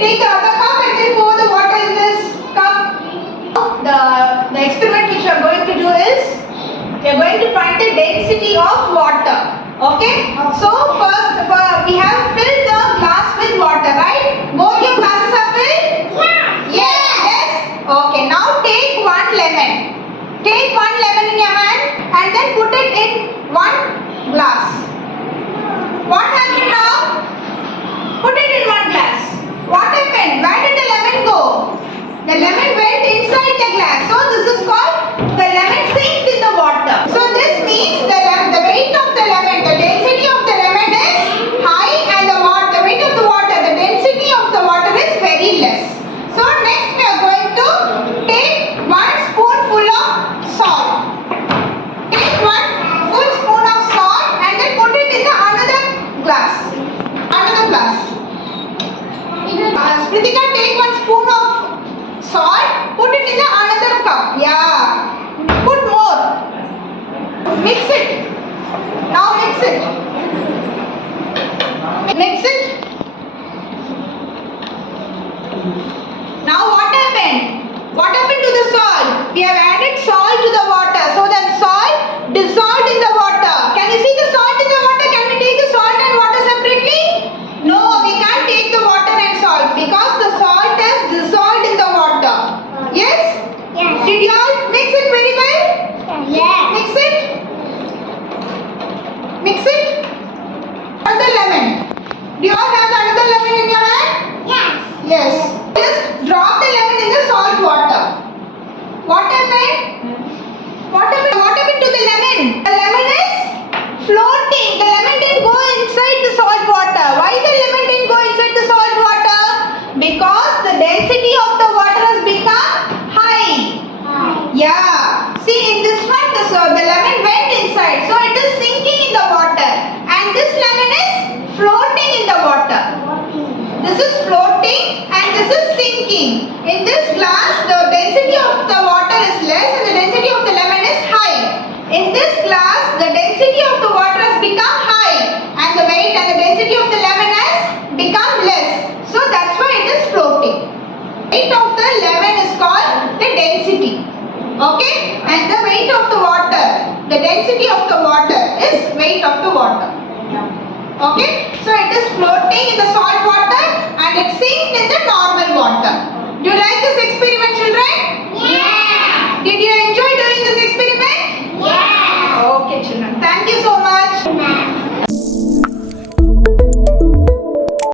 take the other cup and then pour the water in this cup. The experiment which we are going to do is, we are going to find the density of water. Okay? So first we have filled the glass with water, right? Both your glasses are filled? Yeah. Yes? Okay. Now take one lemon. Take one lemon in your hand and then put it in one glass. What happened now? Put it in one glass. What happened? Where did the lemon go? The lemon went inside the glass. So this is called the lemon sinked in the water. So this means the weight of the lemon, the density of the lemon is high and the weight of the water, the density of the water is very less. So next we are going to take one spoonful of salt. Take one full spoon of salt and then put it in the another glass. Another glass. Spritika, take one spoon of salt, put it in the another cup. Yeah. Put more. Mix it. Now mix it. Mix it. Now what happened? What happened to the salt? We have added salt to the water. So the salt dissolved in the water. Can you see the salt in the water? Can we take the salt and water separately? No, we can't take the water and salt because the salt has dissolved in the water. Yes? Yes. Did you all mix it very well? Yes. Mix it. Mix it. Another lemon. Do you all have another lemon in your hand? Yes. Yes. Just drop the lemon in the salt water. What happened? What happened to the lemon? The lemon is floating. The lemon didn't go inside the salt water. Why the lemon didn't go inside the salt water? Because the density of the water has become high. Yeah. See, in this one, the lemon went inside. So it is sinking in the water. And this lemon is floating in the water. This is floating and this is sinking. In this glass, the density of the water is less and the density of the lemon is high. In this glass, the density of the water has become high and the weight and the density of the lemon has become less. So that's why it is floating. Weight of the lemon is called the density. Okay? And the weight of the water, the density of the water is weight of the water. Okay? So it is floating in the salt water and it sinks in the normal water.